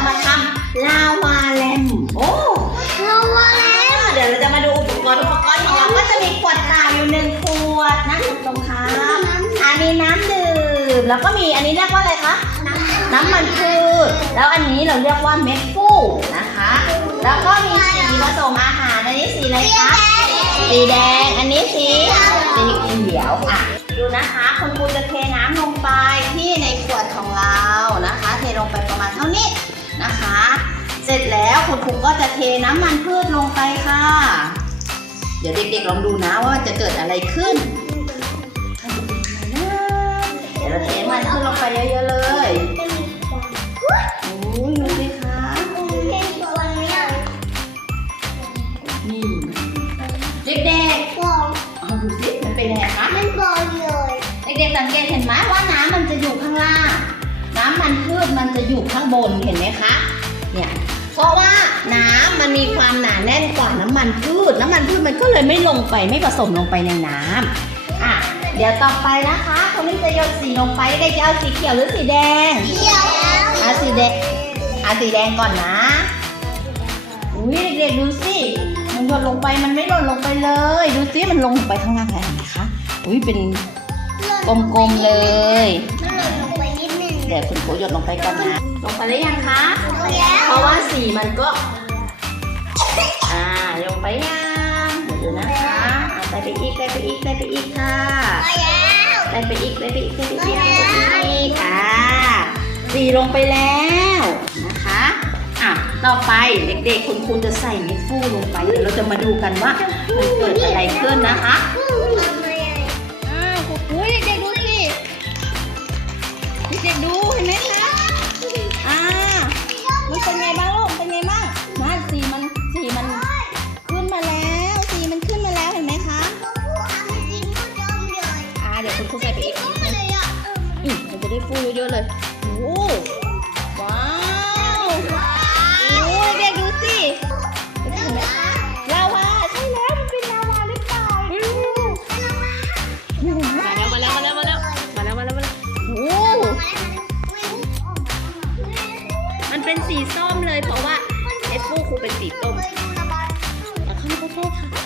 จมาทำลาวาแลมโอ้ลาวาแลมเดี๋ยวเราจะมาดูอุปกรณ์อุปกรณ์ของเราก็จะมีขวดเปล่อยู่หนึ่งขวดนะถูกตรงค่ะอันนี้น้ำดื่มแล้วก็มีอันนี้เรียกว่าอะไรคะน้ำมันพืชแล้วอันนี้เราเรียกว่าเม็ดฟูนะคะ แล้วก็มีสีผสมอาหารอันนี้สีอะไรคะสีแดงอันนี้สีสีเขียวอะดูนะคะคุณครูจะเทน้ำลงไปที่ในขวดของเรานะคะ เทลงไปประมาณเท่านี้ นะคะ เสร็จแล้วคุณครูก็จะเทน้ำมันพืชลงไปค่ะ เดี๋ยวเด็กๆลองดูนะว่าจะเกิดอะไรขึ้น เดี๋ยวเราเทมันพืชลงไปเยอะๆเลยโอ้ยดูสิคะนี่เด็กๆเอาดูสิมันเป็นยังไงคะเด็กๆสังเกตเห็นไหมว่าน้ำมันจะอยู่ข้างล่าง บนเห็นไหมคะ เนี่ย เพราะว่าน้ำมันมีความหนาแน่นกว่าน้ำมันพืช น้ำมันพืชมันก็เลยไม่ลงไปไม่ผสมลงไปในน้ำอะเดี๋ยวต่อไปนะคะคนนี้จะโยนสีลงไปเด็กจะเอาสีเขียวหรือสีแดงเอาสีแดงเอาสีแดงก่อนนะอุ้ยเด็กๆดูสิมันหยดลงไปมันไม่หล่นลงไปเลย ดูสิมันลงไปข้างล่างแล้วเห็นไหมคะอุ้ยเป็นกลมๆเลย เดี๋ยวคุณครูหยดลงไปก่อนนะ ลงไปหรือยังคะ เพราะว่าสีมันก็ อ่า ลงไปยังเดี๋ยวดูนะคะอ่าไปไปอีกไปไปอีกไปไปอีกค่ะไปไปอีกไปไปอีกไปไปอีกไปไปอีกอ่าสีลงไปแล้วนะคะอะต่อไปเด็กๆคุณครูจะใส่เม็ดฟูลงไปเดี๋ยวเราจะมาดูกันว่ามันเกิดอะไรขึ้นนะคะ เด็กๆดูเห็นไหมคะ อ่า มันเป็นไงบ้างลูก เป็นไงบ้างนั่นสีมันสีมันขึ้นมาแล้วสีมันขึ้นมาแล้วเห็นไหมคะ อ่าเดี๋ยวคุณครูใส่ไปอีกนิดนึงอืมมันจะได้ฟูเยอะๆเลย โอ้ เป็นสีส้มเลยเพราะว่าเอฟฟูคูเป็นสีส้มขอโทษค่ะ